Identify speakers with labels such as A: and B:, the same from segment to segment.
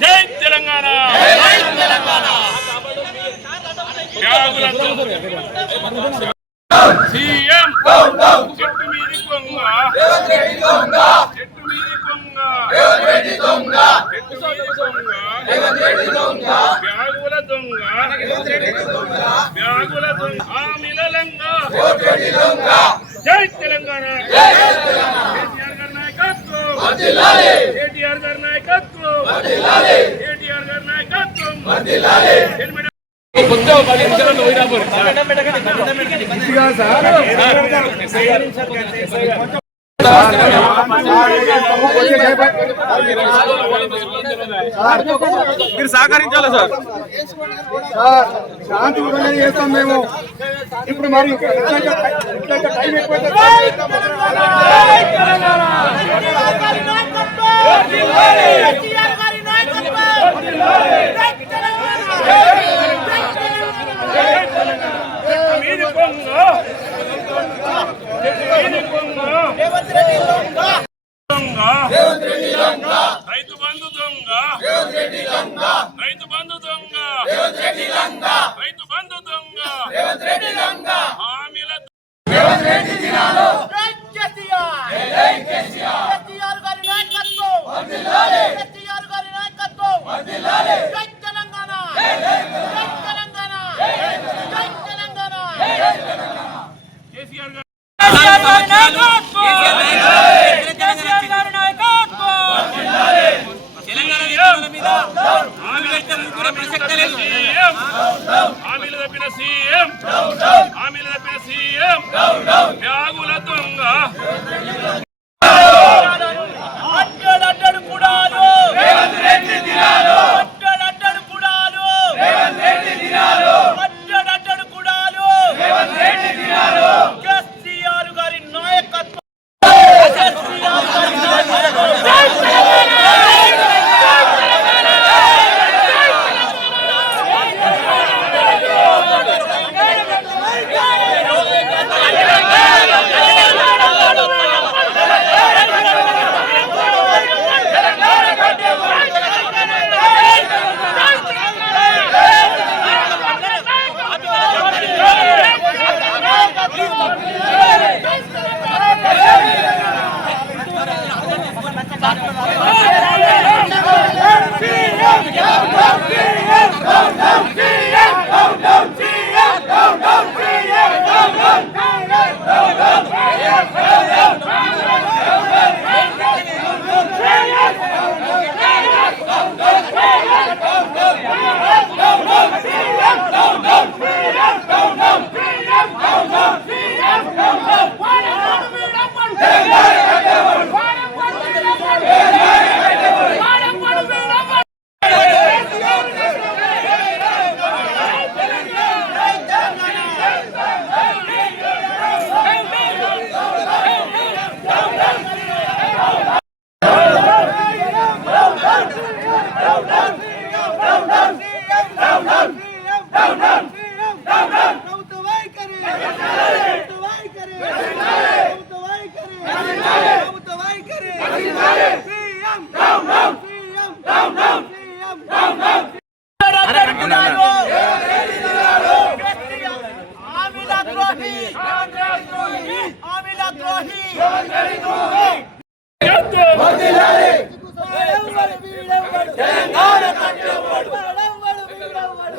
A: జై తెలంగాణ. బ్యాగులతో సీఎం. చెట్టు మీది కొంగ. చెట్టు మీది కొంగ. చెట్టు మీది కొంగ. బ్యాగుల దొంగ. బ్యాగుల దొంగ. హామీల లంగ. జై తెలంగాణ. కేసీఆర్ గారి నాయకత్వం కేటీఆర్ గారి నాయకత్వం కేటీఆర్ గారి నాయకత్వం ఎనిమిది
B: మీరు సహకరించాలి సార్
C: సార్ శాంతి చేస్తాం మేము ఇప్పుడు మరి ఎట్లయితే టైం
A: మీది కొంగ మీది కొంగ దొంగ రైతు బంధు దొంగ రైతు బంధు దొంగ రైతు బంధు దొంగ హామీల
D: కేసీఆర్ గారి నాయకత్వం కేసీఆర్ గారి నాయకత్వం జై తెలంగాణ జై తెలంగాణ జై తెలంగాణ
A: కేసీఆర్ గారు హామీలు తప్పిన సీఎం హామీలు తప్పిన సీఎం
D: ना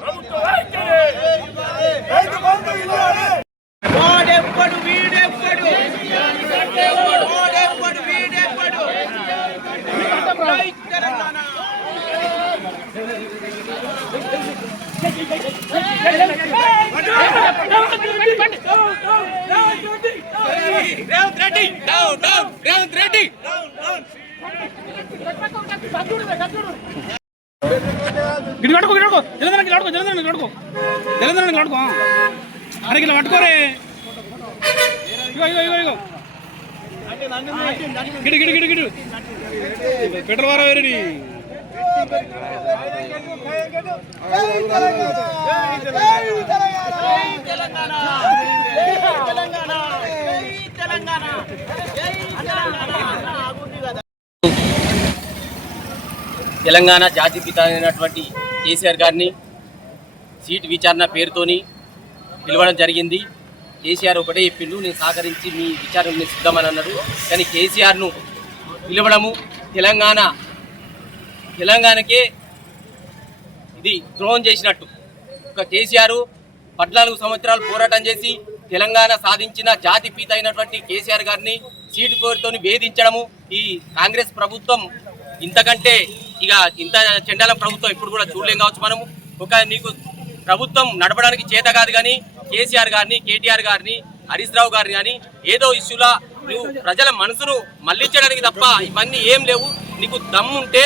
A: ప్రభుత్వ వైఖరి
D: వాడెవ్వడు వీడెవ్వడు వాడెవ్వడు వీడెవ్వడు జై తెలంగాణ
B: రేవంత్ రెడ్డి డౌన్ డౌన్ రేవంత్ రెడ్డి
E: ఇటు కట్టుకో ఇటు కట్టుకో జలంధరానికి లాడుకో జలంధరానికి లాడుకో జలంధరానికి లాడుకో అరకిలో పట్టుకోరే. ఇగో ఇగో ఇగో ఇగో. గిడు గిడు గిడు గిడు. పెట్రోల్ వారా వేరే
C: జై తెలంగాణ!
D: తెలంగాణ. జై
F: జాతిపిత అయినటువంటి కేసీఆర్ గారిని సీట్ విచారణ పేరుతోని పిలవడం జరిగింది. కేసీఆర్ ఒకటే చెప్పిండు నేను సహకరించి మీ విచారణ నేను సిద్ధమని అన్నాడు. కానీ కేసీఆర్ను పిలవడము తెలంగాణ తెలంగాణకే ఇది ద్రోహం చేసినట్టు. ఒక కేసీఆర్ పద్నాలుగు సంవత్సరాలు పోరాటం చేసి తెలంగాణ సాధించిన జాతి పీత అయినటువంటి కేసీఆర్ గారిని సీటు పేరుతోని వేధించడము ఈ కాంగ్రెస్ ప్రభుత్వం ఇంతకంటే ఇక ఇంత చెండాల ప్రభుత్వం ఇప్పుడు కూడా చూడలేం కావచ్చు మనము. ఒక నీకు ప్రభుత్వం నడపడానికి చేత కాదు కానీ కేసీఆర్ గారిని కేటీఆర్ గారిని హరీష్ రావు గారిని కానీ ఏదో ఇష్యూలా నువ్వు ప్రజల మనసును మళ్ళించడానికి తప్ప ఇవన్నీ ఏం లేవు. నీకు దమ్ముంటే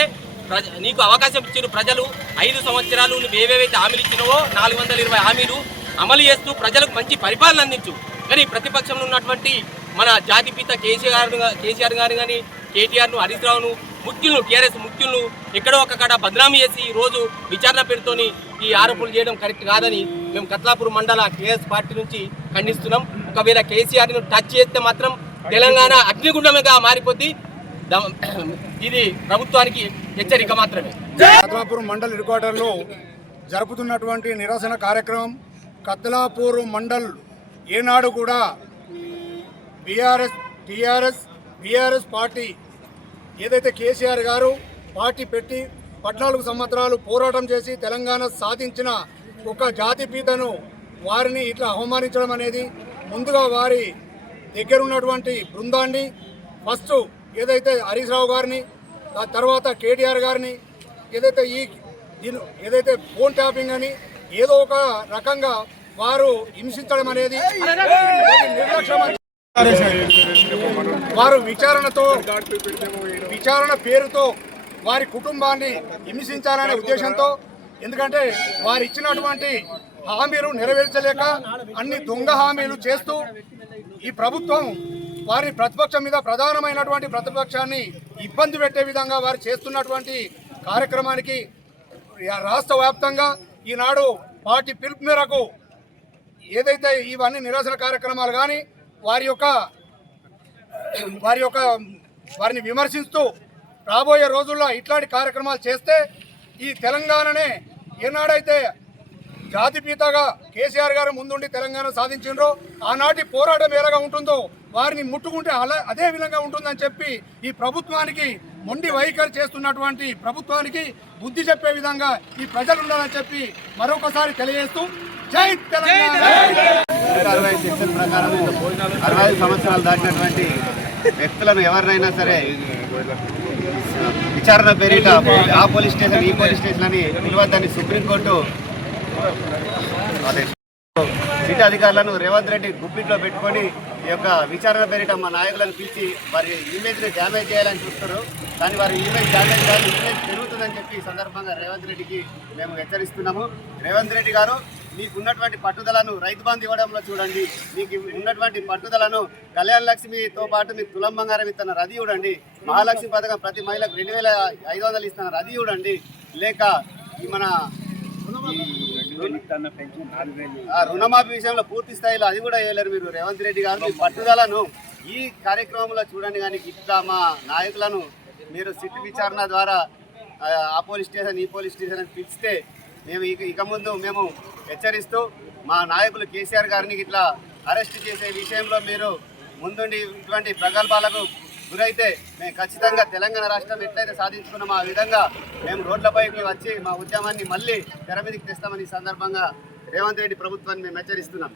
F: ప్రజ నీకు అవకాశం ఇచ్చిన ప్రజలు. ఐదు సంవత్సరాలు నువ్వు ఏవేవైతే హామీలు ఇచ్చినవో నాలుగు వందల ఇరవై హామీలు అమలు చేస్తూ ప్రజలకు మంచి పరిపాలన అందించు. కానీ ప్రతిపక్షంలో ఉన్నటువంటి మన జాతిపిత కేసీఆర్ కేసీఆర్ గారు కానీ కేటీఆర్ను హరీష్ రావును ముఖ్యులను టీఆర్ఎస్ ముఖ్యులను ఎక్కడో ఒక్కడ కాడ బదనామీ చేసి ఈరోజు రోజు విచారణ పేరుతోని ఈ ఆరోపణలు చేయడం కరెక్ట్ కాదని మేము కత్లాపూర్ మండల టీఆర్ఎస్ పార్టీ నుంచి ఖండిస్తున్నాం. ఒకవేళ కేసీఆర్ను టచ్ చేస్తే మాత్రం తెలంగాణ అగ్నిగుండమేగా మారిపోద్ది. ఇది ప్రభుత్వానికి హెచ్చరిక మాత్రమే.
C: కత్లాపూర్ మండల హెడ్ క్వార్టర్లో జరుపుతున్నటువంటి నిరసన కార్యక్రమం కద్లాపూర్ మండల్ ఏనాడు కూడా బీఆర్ఎస్ టీఆర్ఎస్ బీఆర్ఎస్ పార్టీ ఏదైతే కేసీఆర్ గారు పార్టీ పెట్టి పద్నాలుగు సంవత్సరాలు పోరాటం చేసి తెలంగాణ సాధించిన ఒక జాతిపీతను వారిని ఇట్లా అవమానించడం అనేది ముందుగా వారి దగ్గర ఉన్నటువంటి బృందాన్ని ఫస్ట్ ఏదైతే హరీష్ రావు గారిని ఆ తర్వాత కేటీఆర్ గారిని ఏదైతే ఈ దీని ఏదైతే ఫోన్ ట్యాపింగ్ అని ఏదో ఒక రకంగా వారు హింసించడం అనేది నిర్లక్ష్యం వారు విచారణతో విచారణ పేరుతో వారి కుటుంబాన్ని హింసించాలనే ఉద్దేశంతో ఎందుకంటే వారు ఇచ్చినటువంటి హామీలు నెరవేర్చలేక అన్ని దొంగ హామీలు చేస్తూ ఈ ప్రభుత్వం వారి ప్రతిపక్షం మీద ప్రధానమైనటువంటి ప్రతిపక్షాన్ని ఇబ్బంది పెట్టే విధంగా వారు చేస్తున్నటువంటి కార్యక్రమానికి రాష్ట్ర వ్యాప్తంగా ఈనాడు పార్టీ పిలుపు మేరకు ఏదైతే ఇవన్నీ నిరసన కార్యక్రమాలు కానీ వారి యొక్క వారి యొక్క వారిని విమర్శిస్తూ రాబోయే రోజుల్లో ఇట్లాంటి కార్యక్రమాలు చేస్తే ఈ తెలంగాణనే ఏనాడైతే జాతిపీతగా కేసీఆర్ గారు ముందుండి తెలంగాణ సాధించిండ్రో ఆనాటి పోరాటం ఎలాగా ఉంటుందో వారిని ముట్టుకుంటే అలా అదే విధంగా ఉంటుందని చెప్పి ఈ ప్రభుత్వానికి మొండి వైఖరి చేస్తున్నటువంటి ప్రభుత్వానికి బుద్ధి చెప్పే విధంగా ఈ ప్రజలు ఉండాలని చెప్పి మరొకసారి తెలియజేస్తూ జై
G: సెక్షన్ ప్రకారం అరవై ఐదు సంవత్సరాలు దాటినటువంటి వ్యక్తులను ఎవరినైనా సరే విచారణ పేరిట ఆ పోలీస్ స్టేషన్ ఈ పోలీస్ స్టేషన్ అని నిలవద్దని సుప్రీంకోర్టు ఆదేశం. సిటీ అధికారులను రేవంత్ రెడ్డి గుప్పిట్లో పెట్టుకొని ఈ యొక్క విచారణ పేరిట మా నాయకులను పిలిచి వారి ఇమేజ్ని డ్యామేజ్ చేయాలని చూస్తారు కానీ వారి ఇమేజ్ డ్యామేజ్ కాదు ఇమేజ్ పెరుగుతుందని చెప్పి ఈ సందర్భంగా రేవంత్ రెడ్డికి మేము హెచ్చరిస్తున్నాము. రేవంత్ రెడ్డి గారు మీకు ఉన్నటువంటి పట్టుదలను రైతు బంధు ఇవ్వడంలో చూడండి. మీకు ఉన్నటువంటి పట్టుదలను కళ్యాణ లక్ష్మితో పాటు మీకు తులం బంగారం ఇస్తున్నారు అది చూడండి. మహాలక్ష్మి పథకం ప్రతి మహిళకు రెండు వేల ఐదు వందలు ఇస్తున్నారు అది చూడండి. లేక ఈ మన రుణమాఫీ విషయంలో పూర్తి స్థాయిలో అది కూడా వేయలేరు మీరు. రేవంత్ రెడ్డి గారు మీ పట్టుదలను ఈ కార్యక్రమంలో చూడండి కానీ ఇట్లా మా నాయకులను మీరు సిట్ విచారణ ద్వారా ఆ, పోలీస్ స్టేషన్ ఈ పోలీస్ స్టేషన్ పిలిస్తే మేము ఇక ఇక ముందు మేము హెచ్చరిస్తూ మా నాయకులు కేసీఆర్ గారిని ఇట్లా అరెస్ట్ చేసే విషయంలో మీరు ముందుండి ఇటువంటి ప్రగల్భాలకు గురైతే మేము ఖచ్చితంగా తెలంగాణ రాష్ట్రం ఎట్లయితే సాధించుకున్నామో ఆ విధంగా మేము రోడ్లపైకి వచ్చి మా ఉద్యమాన్ని మళ్ళీ తెర మీదకి తెస్తామని సందర్భంగా రేవంత్ రెడ్డి ప్రభుత్వాన్ని మేము హెచ్చరిస్తున్నాం.